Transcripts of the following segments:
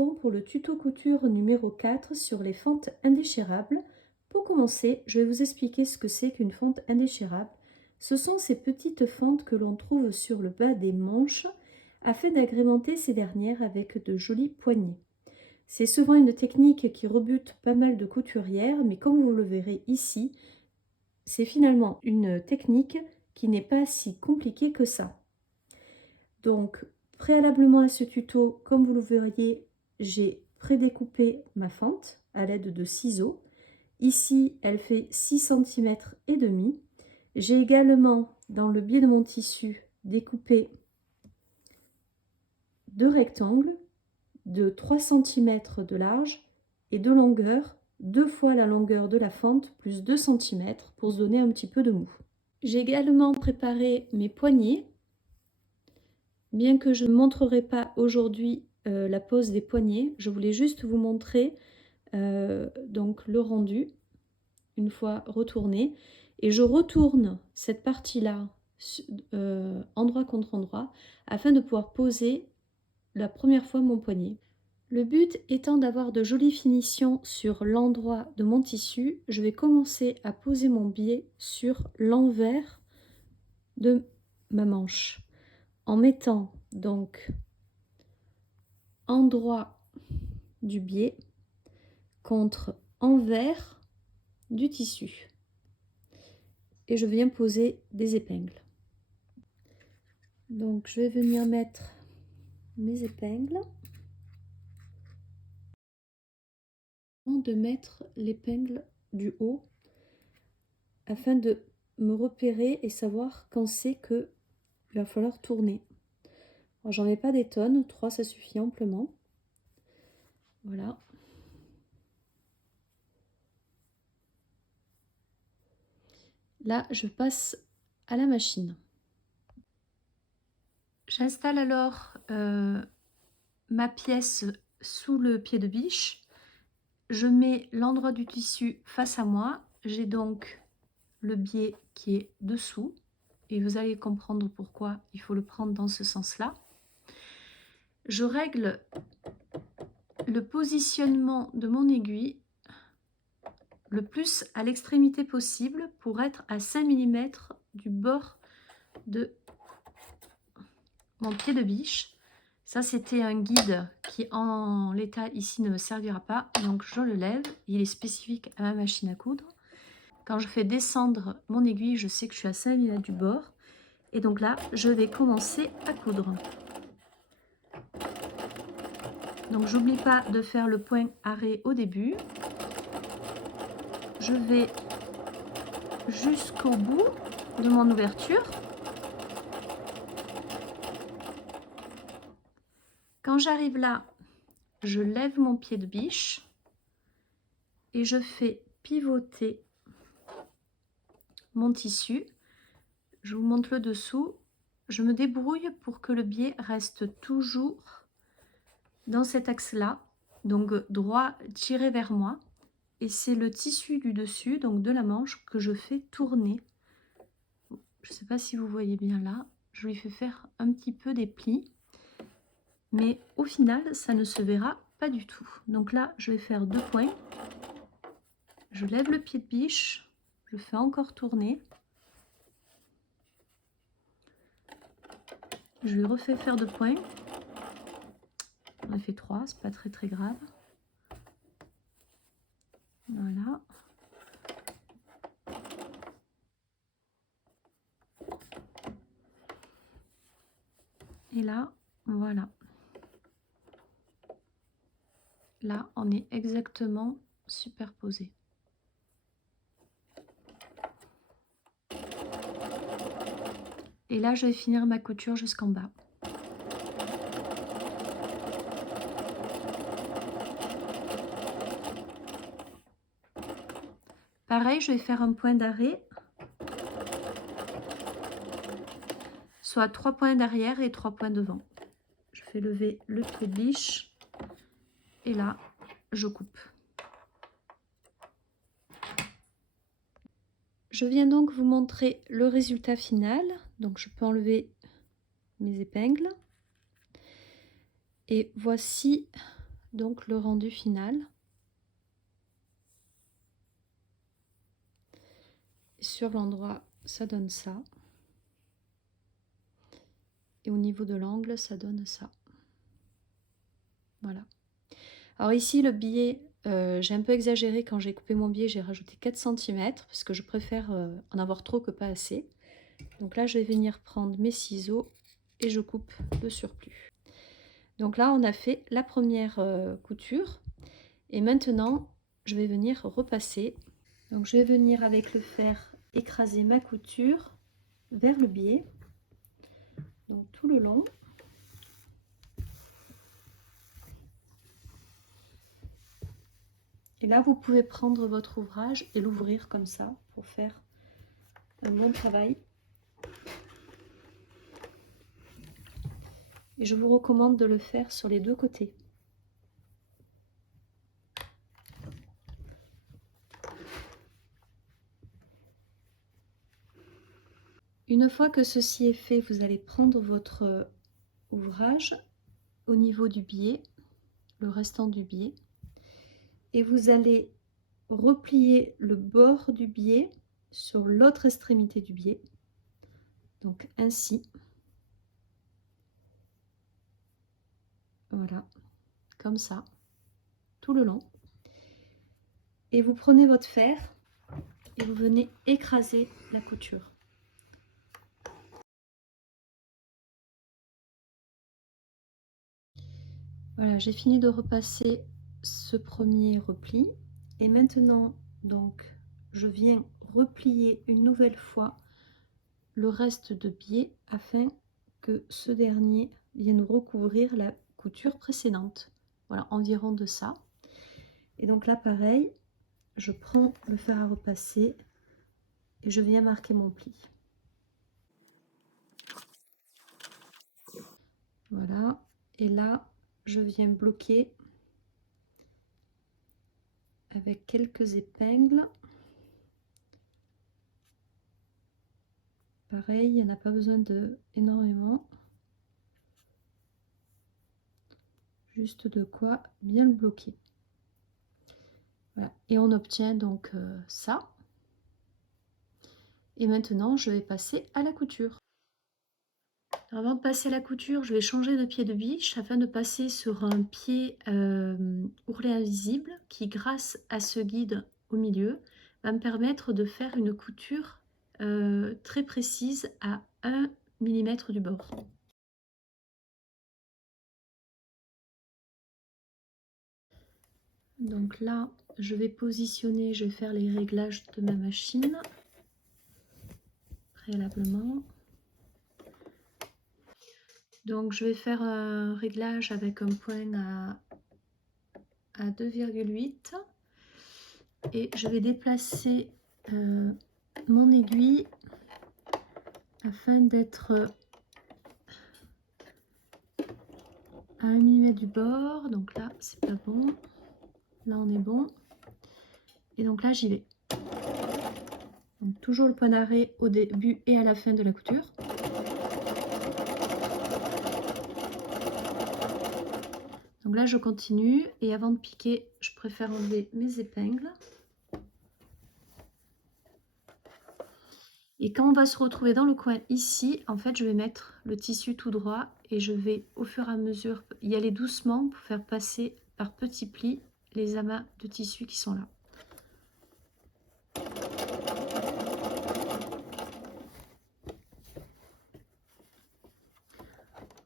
retrouvons pour le tuto couture numéro 4 sur les fentes indéchirables. Pour commencer, je vais vous expliquer ce que c'est qu'une fente indéchirable. Ce sont ces petites fentes que l'on trouve sur le bas des manches afin d'agrémenter ces dernières avec de jolis poignets. C'est souvent une technique qui rebute pas mal de couturières, mais comme vous le verrez ici, c'est finalement une technique qui n'est pas si compliquée que ça. Donc, préalablement à ce tuto, comme vous le verriez, j'ai prédécoupé ma fente à l'aide de ciseaux. Ici, elle fait 6 cm et demi. J'ai également, dans le biais de mon tissu, découpé deux rectangles de 3 cm de large et de longueur, 2 fois la longueur de la fente, plus 2 cm pour se donner un petit peu de mou. J'ai également préparé mes poignets. Bien que je ne montrerai pas aujourd'hui la pose des poignets, je voulais juste vous montrer donc le rendu une fois retourné. Et je retourne cette partie-là endroit contre endroit afin de pouvoir poser la première fois mon poignet. Le but étant d'avoir de jolies finitions sur l'endroit de mon tissu, je vais commencer à poser mon biais sur l'envers de ma manche en mettant donc endroit du biais contre envers du tissu et je viens poser des épingles. Donc je vais venir mettre mes épingles, de mettre l'épingle du haut afin de me repérer et savoir quand c'est que il va falloir tourner. J'en mets pas des tonnes, 3 ça suffit amplement. Voilà. Là, je passe à la machine. J'installe alors ma pièce sous le pied de biche. Je mets l'endroit du tissu face à moi. J'ai donc le biais qui est dessous. Et vous allez comprendre pourquoi il faut le prendre dans ce sens-là. Je règle le positionnement de mon aiguille le plus à l'extrémité possible pour être à 5 mm du bord de mon pied de biche. Ça, c'était un guide qui, en l'état ici, ne me servira pas. Donc, je le lève. Il est spécifique à ma machine à coudre. Quand je fais descendre mon aiguille, je sais que je suis à 5 mm du bord. Et donc là, je vais commencer à coudre. Donc, j'oublie pas de faire le point arrêt au début. Je vais jusqu'au bout de mon ouverture. Quand j'arrive là, je lève mon pied de biche et je fais pivoter mon tissu. Je vous montre le dessous. Je me débrouille pour que le biais reste toujours dans cet axe-là, donc droit tiré vers moi. Et c'est le tissu du dessus, donc de la manche, que je fais tourner. Je ne sais pas si vous voyez bien là. Je lui fais faire un petit peu des plis. Mais au final, ça ne se verra pas du tout. Donc là, je vais faire 2 points. Je lève le pied de biche. Je fais encore tourner. Je lui refais faire 2 points. On a fait 3, c'est pas très grave. Voilà. Et là, voilà. Là, on est exactement superposé. Et là, je vais finir ma couture jusqu'en bas. Pareil, je vais faire un point d'arrêt, soit 3 points d'arrière et 3 points devant. Je fais lever le pied de biche et là, je coupe. Je viens donc vous montrer le résultat final. Donc, je peux enlever mes épingles. Et voici donc le rendu final. Sur l'endroit, ça donne ça. Et au niveau de l'angle, ça donne ça. Voilà. Alors ici, le biais, j'ai un peu exagéré quand j'ai coupé mon biais, j'ai rajouté 4 cm parce que je préfère en avoir trop que pas assez. Donc là, je vais venir prendre mes ciseaux et je coupe le surplus. Donc là, on a fait la première couture. Et maintenant, je vais venir repasser. Donc je vais venir avec le fer écraser ma couture vers le biais. Donc tout le long. Et là, vous pouvez prendre votre ouvrage et l'ouvrir comme ça pour faire un bon travail. Et je vous recommande de le faire sur les deux côtés. Une fois que ceci est fait, vous allez prendre votre ouvrage au niveau du biais, le restant du biais, et vous allez replier le bord du biais sur l'autre extrémité du biais, donc ainsi. Voilà, comme ça, tout le long. Et vous prenez votre fer et vous venez écraser la couture. Voilà, j'ai fini de repasser ce premier repli. Et maintenant, donc, je viens replier une nouvelle fois le reste de biais afin que ce dernier vienne recouvrir la couture précédente. Voilà, environ de ça. Et donc là, pareil, je prends le fer à repasser et je viens marquer mon pli. Voilà, et là, je viens bloquer avec quelques épingles. Pareil, il n'y en a pas besoin de énormément. Juste de quoi bien le bloquer. Voilà. Et on obtient donc ça. Et maintenant, je vais passer à la couture. Avant de passer à la couture, je vais changer de pied de biche afin de passer sur un pied ourlet invisible qui, grâce à ce guide au milieu, va me permettre de faire une couture très précise à 1 mm du bord. Donc là, je vais positionner, je vais faire les réglages de ma machine préalablement. Donc je vais faire un réglage avec un point à 2,8 et je vais déplacer mon aiguille afin d'être à 1 mm du bord. Donc là c'est pas bon, là on est bon, et donc là j'y vais. Donc toujours le point d'arrêt au début et à la fin de la couture. Donc là je continue, et avant de piquer je préfère enlever mes épingles. Et quand on va se retrouver dans le coin ici, en fait je vais mettre le tissu tout droit et je vais au fur et à mesure y aller doucement pour faire passer par petits plis les amas de tissu qui sont là.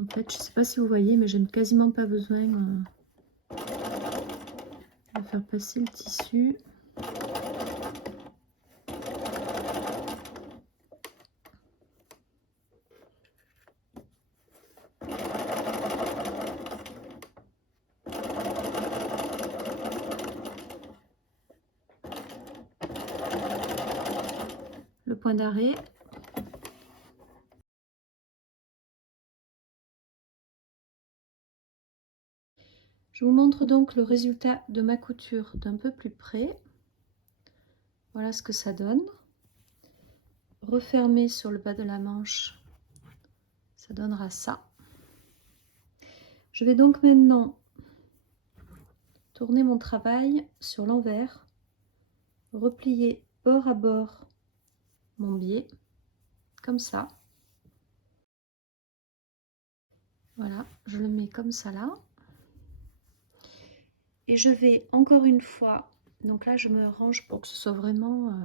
En fait, je ne sais pas si vous voyez, mais je n'ai quasiment pas besoin de faire passer le tissu. Le point d'arrêt. Je vous montre donc le résultat de ma couture d'un peu plus près. Voilà ce que ça donne. Refermer sur le bas de la manche, ça donnera ça. Je vais donc maintenant tourner mon travail sur l'envers, replier bord à bord mon biais, comme ça. Voilà, je le mets comme ça là. Et je vais encore une fois, donc là je me range pour que ce soit vraiment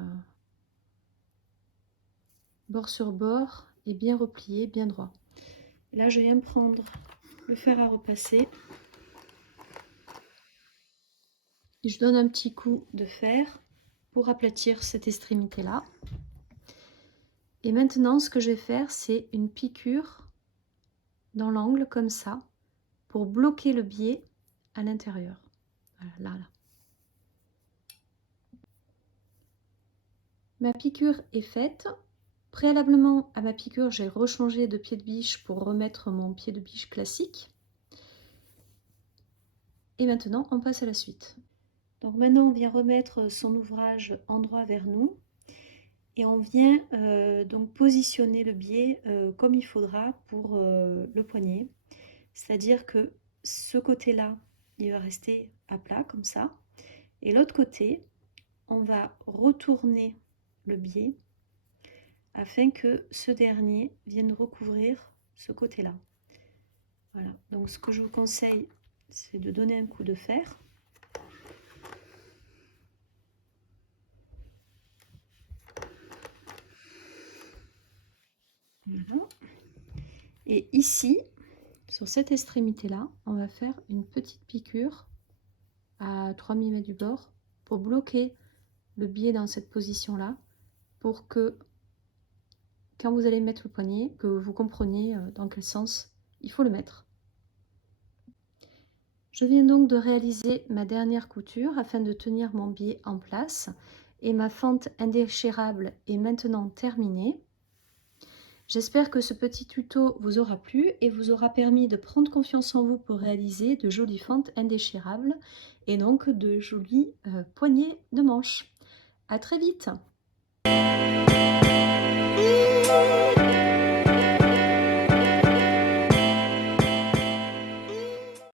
bord sur bord et bien replié, bien droit. Là je viens prendre le fer à repasser. Et je donne un petit coup de fer pour aplatir cette extrémité là. Et maintenant ce que je vais faire, c'est une piqûre dans l'angle comme ça pour bloquer le biais à l'intérieur. Voilà, là. Ma piqûre est faite. Préalablement à ma piqûre, j'ai rechangé de pied de biche pour remettre mon pied de biche classique. Et maintenant, on passe à la suite. Donc maintenant, on vient remettre son ouvrage endroit vers nous. Et on vient donc positionner le biais comme il faudra pour le poignet. C'est-à-dire que ce côté-là, il va rester à plat comme ça. Et l'autre côté, on va retourner le biais afin que ce dernier vienne recouvrir ce côté-là. Voilà, donc ce que je vous conseille, c'est de donner un coup de fer. Voilà. Et ici, sur cette extrémité-là, on va faire une petite piqûre à 3 mm du bord pour bloquer le biais dans cette position-là, pour que quand vous allez mettre le poignet, que vous compreniez dans quel sens il faut le mettre. Je viens donc de réaliser ma dernière couture afin de tenir mon biais en place et ma fente indéchirable est maintenant terminée. J'espère que ce petit tuto vous aura plu et vous aura permis de prendre confiance en vous pour réaliser de jolies fentes indéchirables et donc de jolis poignets de manches. À très vite!